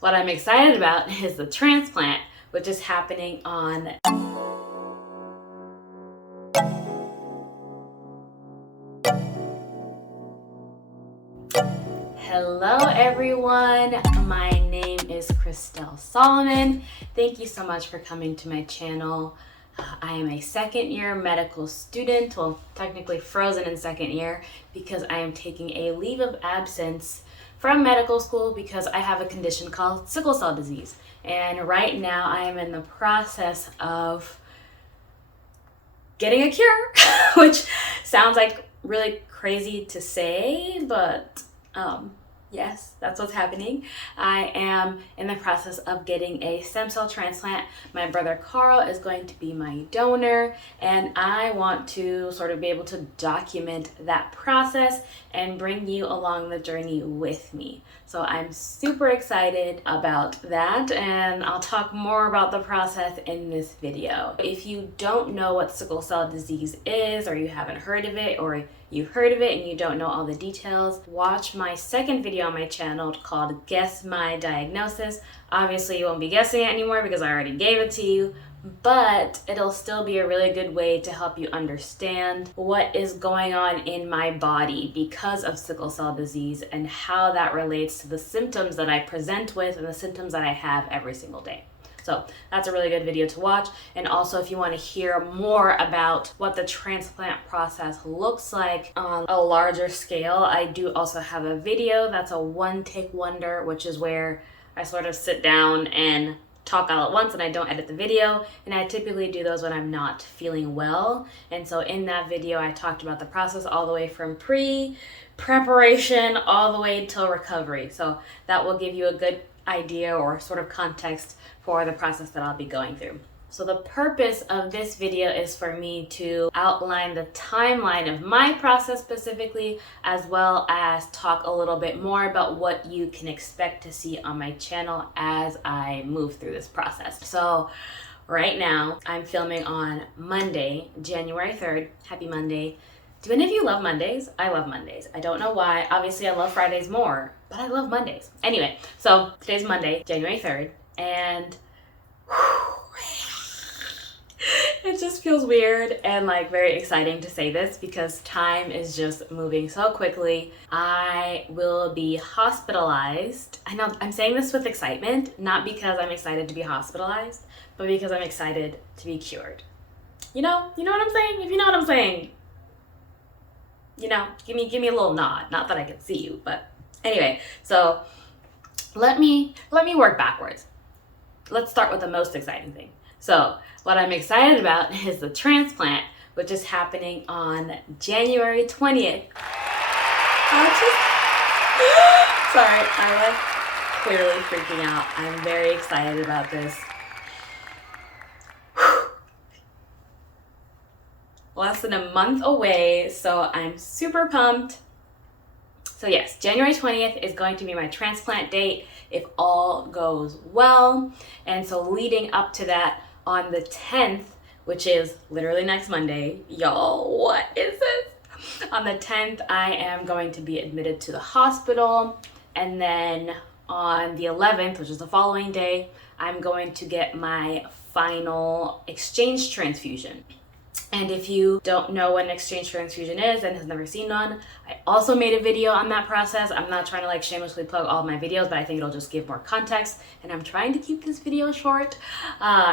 what I'm excited about is the transplant, which is happening on Hello everyone, my name is Christelle Solomon. Thank you so much for coming to my channel. I am a second year medical student, well technically frozen in second year because I am taking a leave of absence from medical school because I have a condition called sickle cell disease. And right now I am in the process of getting a cure, which sounds like really crazy to say, but yes, that's what's happening. I am in the process of getting a stem cell transplant. My brother Carl is going to be my donor, and I want to sort of be able to document that process and bring you along the journey with me. So I'm super excited about that, and I'll talk more about the process in this video. If you don't know what sickle cell disease is, or you haven't heard of it, or you've heard of it and you don't know all the details, watch my second video on my channel called Guess My Diagnosis. Obviously you won't be guessing it anymore because I already gave it to you, but it'll still be a really good way to help you understand what is going on in my body because of sickle cell disease and how that relates to the symptoms that I present with and the symptoms that I have every single day. So that's a really good video to watch. And also if you want to hear more about what the transplant process looks like on a larger scale, I do also have a video that's a one-take wonder, which is where I sort of sit down and talk all at once and I don't edit the video, and I typically do those when I'm not feeling well. And so in that video I talked about the process all the way from preparation all the way till recovery. So that will give you a good idea or sort of context for the process that I'll be going through. So the purpose of this video is for me to outline the timeline of my process specifically, as well as talk a little bit more about what you can expect to see on my channel as I move through this process. So right now I'm filming on Monday, January 3rd. Happy Monday. Do any of you love Mondays? I love Mondays. I don't know why. Obviously I love Fridays more, but I love Mondays. Anyway, so today's Monday, January 3rd, and it just feels weird and like very exciting to say this because time is just moving so quickly. I will be hospitalized. I know I'm saying this with excitement, not because I'm excited to be hospitalized, but because I'm excited to be cured. You know what I'm saying? If you know what I'm saying, give me a little nod. Not that I can see you, but anyway, so let me work backwards. Let's start with the most exciting thing. So what I'm excited about is the transplant, which is happening on January 20th. Sorry, I was clearly freaking out. I'm very excited about this. Less than a month away, so I'm super pumped. So yes, January 20th is going to be my transplant date if all goes well. And so leading up to that, on the 10th, which is literally next Monday, y'all, what is this? On the 10th, I am going to be admitted to the hospital. And then on the 11th, which is the following day, I'm going to get my final exchange transfusion. And if you don't know what an exchange transfusion is and has never seen one, I also made a video on that process. I'm not trying to like shamelessly plug all of my videos, but I think it'll just give more context. And I'm trying to keep this video short.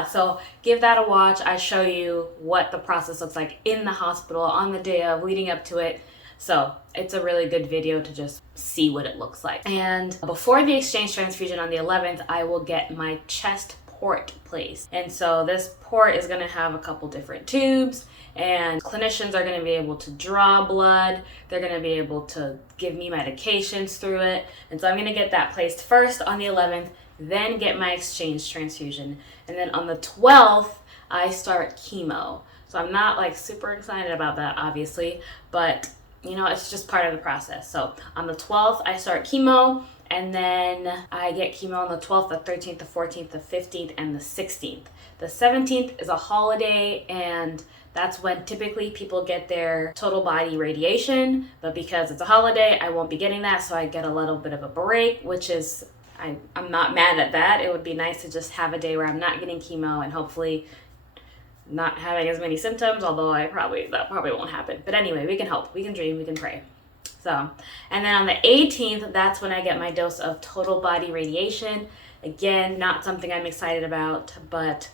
So give that a watch. I show you what the process looks like in the hospital on the day of leading up to it. So it's a really good video to just see what it looks like. And before the exchange transfusion on the 11th, I will get my chest port placed. And so this port is going to have a couple different tubes, and clinicians are going to be able to draw blood. They're going to be able to give me medications through it. And so I'm going to get that placed first on the 11th, then get my exchange transfusion. And then on the 12th, I start chemo. So I'm not like super excited about that, obviously, but it's just part of the process. So on the 12th, I start chemo. And then I get chemo on the 12th, the 13th, the 14th, the 15th, and the 16th. The 17th is a holiday, and that's when typically people get their total body radiation. But because it's a holiday, I won't be getting that, so I get a little bit of a break, which is I'm not mad at that. It would be nice to just have a day where I'm not getting chemo and hopefully not having as many symptoms, although that probably won't happen. But anyway, we can hope, we can dream, we can pray. So, and then on the 18th, that's when I get my dose of total body radiation. Again, not something I'm excited about, but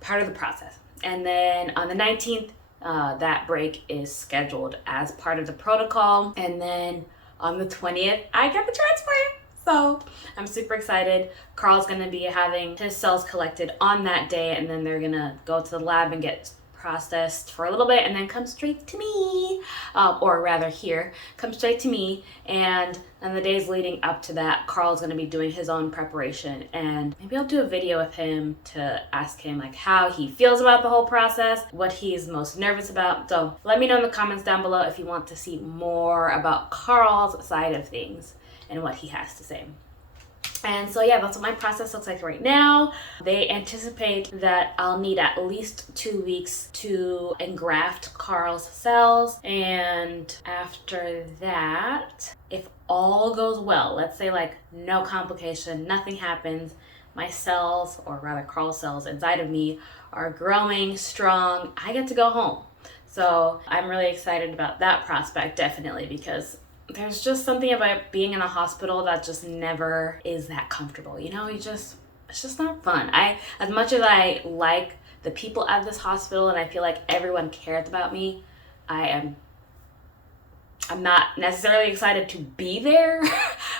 part of the process. And then on the 19th, that break is scheduled as part of the protocol. And then on the 20th, I get the transplant. So I'm super excited. Carl's gonna be having his cells collected on that day, and then they're gonna go to the lab and get processed for a little bit and then come straight to me, or rather here, come straight to me. And then the days leading up to that, Carl's gonna be doing his own preparation, and maybe I'll do a video with him to ask him like how he feels about the whole process, what he's most nervous about. So let me know in the comments down below if you want to see more about Carl's side of things and what he has to say. And so yeah, that's what my process looks like right now. They anticipate that I'll need at least 2 weeks to engraft Carl's cells. And after that, if all goes well, let's say like no complication, nothing happens, my cells, or rather Carl's cells inside of me are growing strong, I get to go home. So I'm really excited about that prospect, definitely, because there's just something about being in a hospital that just never is that comfortable. You know, it's just not fun. As much as I like the people at this hospital and I feel like everyone cares about me, I'm not necessarily excited to be there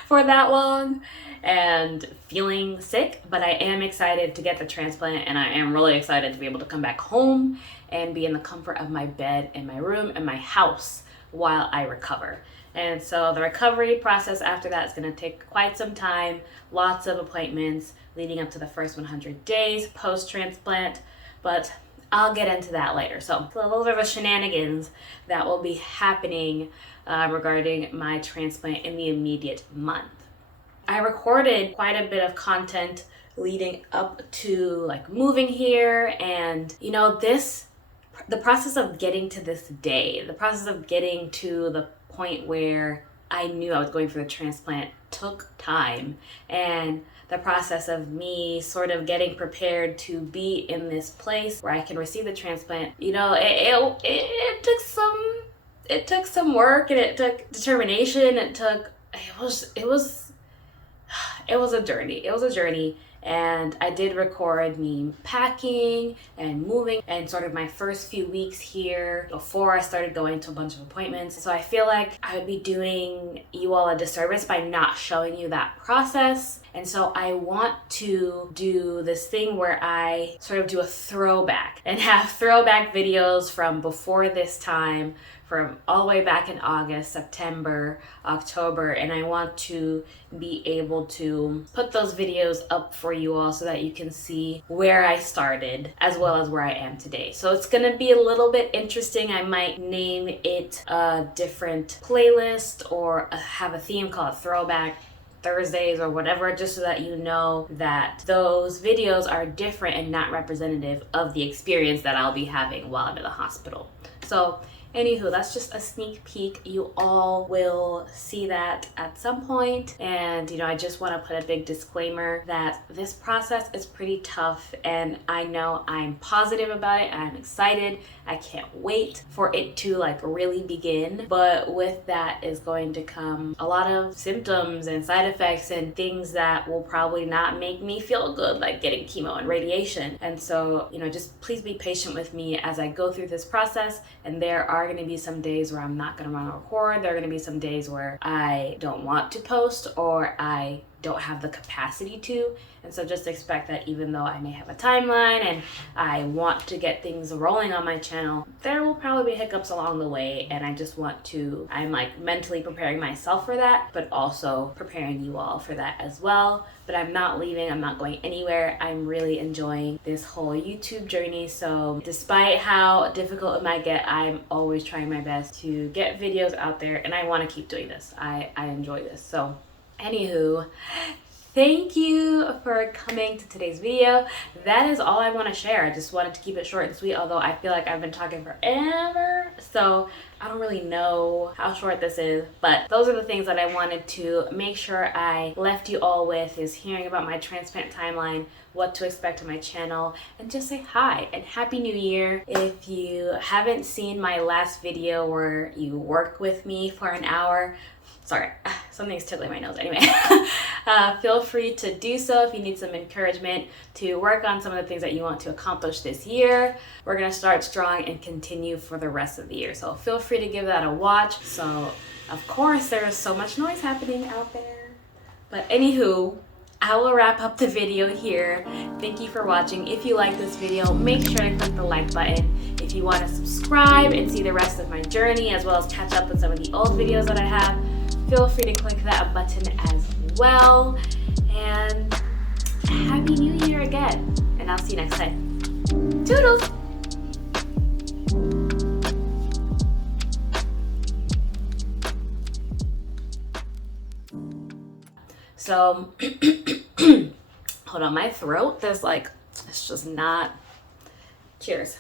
for that long and feeling sick, but I am excited to get the transplant, and I am really excited to be able to come back home and be in the comfort of my bed and my room and my house while I recover. And so the recovery process after that is going to take quite some time, lots of appointments leading up to the first 100 days post-transplant, but I'll get into that later. So those are the shenanigans that will be happening regarding my transplant in the immediate month. I recorded quite a bit of content leading up to like moving here, and you know, the process of getting to this day, the process of getting to the point where I knew I was going for the transplant took time, and the process of me sort of getting prepared to be in this place where I can receive the transplant, you know, it took some work, and it took determination. It was a journey. It was a journey. And I did record me packing and moving and sort of my first few weeks here before I started going to a bunch of appointments. So I feel like I would be doing you all a disservice by not showing you that process. And so I want to do this thing where I sort of do a throwback and have throwback videos from before this time, from all the way back in August, September, October, and I want to be able to put those videos up for you all so that you can see where I started as well as where I am today. So it's gonna be a little bit interesting. I might name it a different playlist or have a theme called Throwback Thursdays or whatever, just so that you know that those videos are different and not representative of the experience that I'll be having while I'm in the hospital. So anywho, that's just a sneak peek. You all will see that at some point. And, you know, I just want to put a big disclaimer that this process is pretty tough, and I know I'm positive about it. I'm excited. I can't wait for it to like really begin. But with that is going to come a lot of symptoms and side effects and things that will probably not make me feel good, like getting chemo and radiation. And so, you know, just please be patient with me as I go through this process. And there are going to be some days where I'm not going to want to record. There are going to be some days where I don't want to post or I don't have the capacity to. And so just expect that even though I may have a timeline and I want to get things rolling on my channel, there will probably be hiccups along the way. And I just want to, I'm like mentally preparing myself for that, but also preparing you all for that as well. But I'm not leaving, I'm not going anywhere. I'm really enjoying this whole YouTube journey. So despite how difficult it might get, I'm always trying my best to get videos out there, and I want to keep doing this. I enjoy this. So anywho, thank you for coming to today's video. That is all I want to share. I just wanted to keep it short and sweet, although I feel like I've been talking forever. So I don't really know how short this is, but those are the things that I wanted to make sure I left you all with, is hearing about my transplant timeline, what to expect on my channel, and just say hi and Happy New Year. If you haven't seen my last video where you work with me for an hour, sorry, something's tickling my nose anyway. Feel free to do so if you need some encouragement to work on some of the things that you want to accomplish this year. We're gonna start strong and continue for the rest of the year. So feel free to give that a watch. So of course there is so much noise happening out there. But anywho, I will wrap up the video here. Thank you for watching. If you like this video, make sure to click the like button. If you want to subscribe and see the rest of my journey, as well as catch up with some of the old videos that I have, feel free to click that button as well. And Happy New Year again. And I'll see you next time. Toodles! So, hold on, my throat, it's just not, cheers.